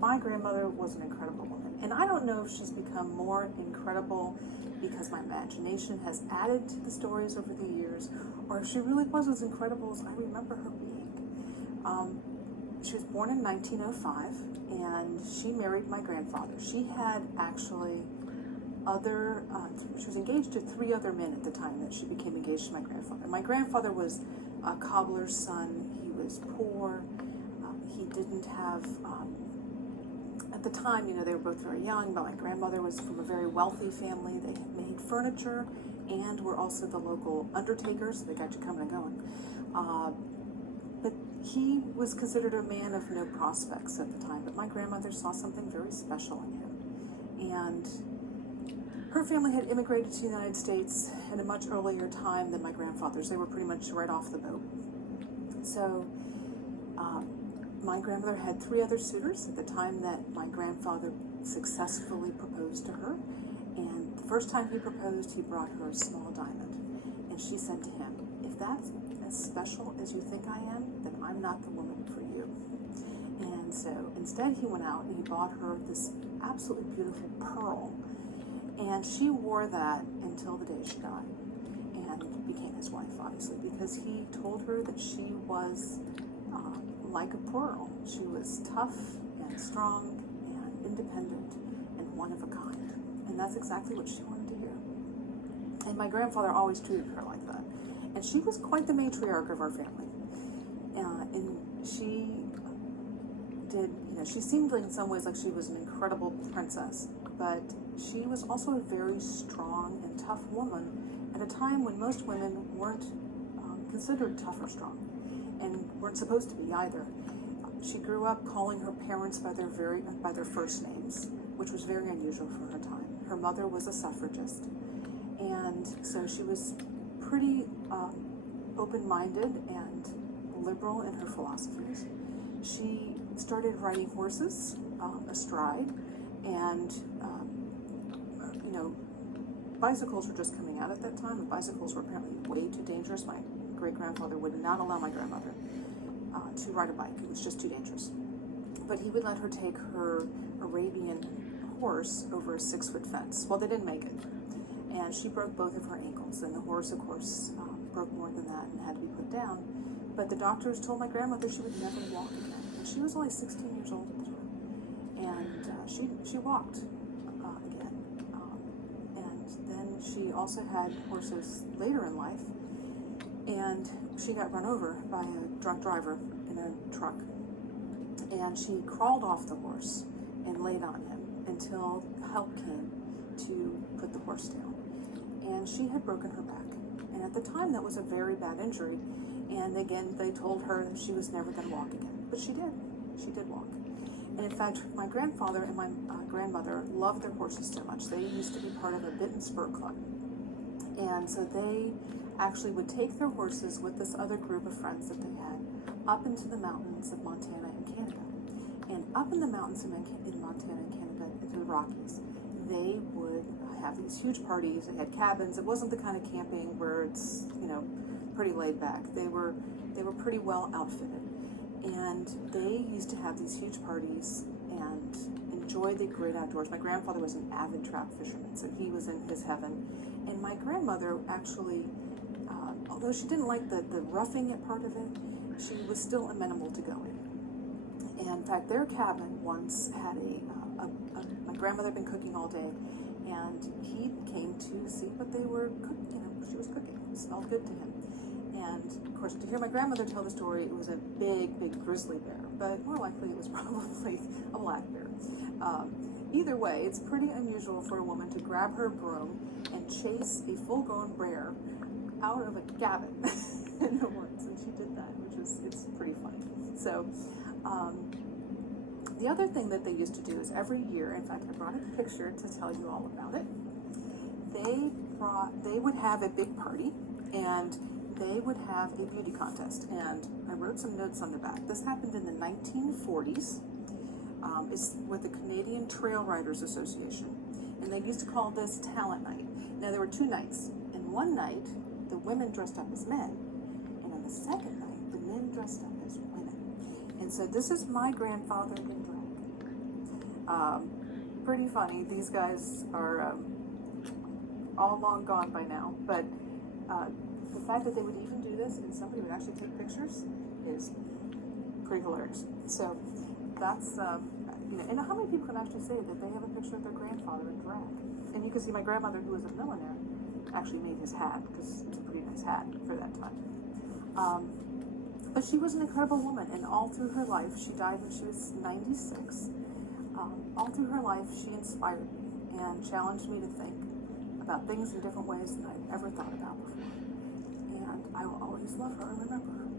my grandmother was an incredible woman. And I don't know if she's become more incredible because my imagination has added to the stories over the years, or if she really was as incredible as I remember her being. She was born in 1905, and she married my grandfather. She had actually she was engaged to 3 other men at the time that she became engaged to my grandfather. My grandfather was a cobbler's son. He was poor. He didn't have, at the time, they were both very young, but my grandmother was from a very wealthy family. They had made furniture and were also the local undertakers, so they got you coming and going. But he was considered a man of no prospects at the time, but my grandmother saw something very special in him. And her family had immigrated to the United States at a much earlier time than my grandfather's. They were pretty much right off the boat. So my grandmother had 3 other suitors at the time that my grandfather successfully proposed to her. And the first time he proposed, he brought her a small diamond. And she said to him, "If that's as special as you think I am, then I'm not the woman for you." And so instead he went out and he bought her this absolutely beautiful pearl. And she wore that until the day she died and became his wife, obviously, because he told her that she was like a pearl. She was tough and strong and independent and one of a kind. And that's exactly what she wanted to hear. And my grandfather always treated her like that. And she was quite the matriarch of our family. And she did, she seemed in some ways like she was an incredible princess, but she was also a very strong and tough woman at a time when most women weren't considered tough or strong, and weren't supposed to be either. She grew up calling her parents by their first names, which was very unusual for her time. Her mother was a suffragist, and so she was pretty open-minded and liberal in her philosophies. She started riding horses astride, and bicycles were just coming out at that time, and bicycles were apparently way too dangerous. My great-grandfather would not allow my grandmother to ride a bike. It was just too dangerous. But he would let her take her Arabian horse over a 6-foot fence. Well, they didn't make it. And she broke both of her ankles, and the horse, of course, broke more than that and had to be put down. But the doctors told my grandmother she would never walk again. And she was only 16 years old at the time. And she walked again. And then she also had horses later in life. And she got run over by a drunk driver in a truck. And she crawled off the horse and laid on him until help came to put the horse down. And she had broken her back. And at the time, that was a very bad injury. And again, they told her that she was never going to walk again. But she did. She did walk. And in fact, my grandfather and my grandmother loved their horses so much. They used to be part of a bit and spur club. And so they actually would take their horses with this other group of friends that they had up into the mountains of Montana and Canada. And up in the mountains in Montana and Canada, into the Rockies, they would have these huge parties. They had cabins. It wasn't the kind of camping where it's, pretty laid back. They were pretty well outfitted. And they used to have these huge parties and enjoy the great outdoors. My grandfather was an avid trout fisherman, so he was in his heaven. And my grandmother actually, although she didn't like the roughing it part of it, she was still amenable to going. And in fact, their cabin once had my grandmother had been cooking all day, and he came to see what they were cooking. She was cooking. It smelled good to him. And of course, to hear my grandmother tell the story, it was a big, big grizzly bear, but more likely it was probably a black bear. Either way, it's pretty unusual for a woman to grab her broom and chase a full-grown bear out of a cabin in the woods, and she did that, it's pretty funny. So, the other thing that they used to do is every year, in fact, I brought a picture to tell you all about it. They would have a big party, and they would have a beauty contest, and I wrote some notes on the back. This happened in the 1940s. It's with the Canadian Trail Riders Association, and they used to call this Talent Night. Now, there were 2 nights. In one night, the women dressed up as men, and on the second night, the men dressed up as women. And so this is my grandfather in drag. Pretty funny. These guys are all long gone by now, but the fact that they would even do this and somebody would actually take pictures is pretty hilarious. So that's, and how many people can actually say that they have a picture of their grandfather in drag? And you can see my grandmother, who was a millionaire, actually made his hat, because it's a pretty nice hat for that time. But she was an incredible woman, and all through her life, she died when she was 96. All through her life, she inspired me and challenged me to think about things in different ways than I'd ever thought about before. And I will always love her and remember her.